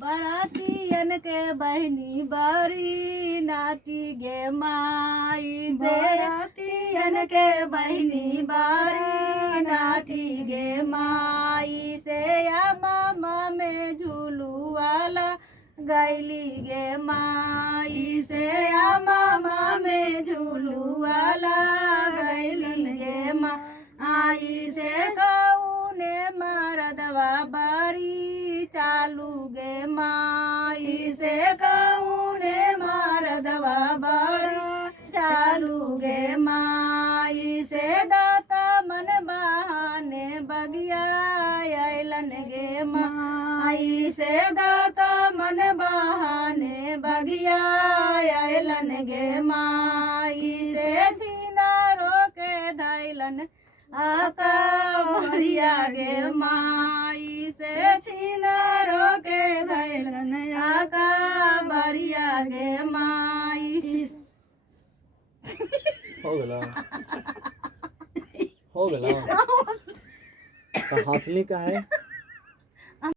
बरातियन के बहनी बड़ी नाटी गे माई से बरातियन के बहनी बड़ी नाटी गे माई से या मामा में झूलू वाला गैली गे माई से या मामा में झूलू वाला गैली गे माई से कौने मरदवा बड़ी चालू गे माई से कौने मरदवा बड़ी चालू गे माई से दाता मन बहाने बगिया अलन गे माई से दाता मन बहाने बगिया अलन गे माई से छिनारो के धैलन आका बढ़िया गे माई से छिनारो के धैलन आका बढ़िया गे माई। हो गला हो गला तो हंसली का है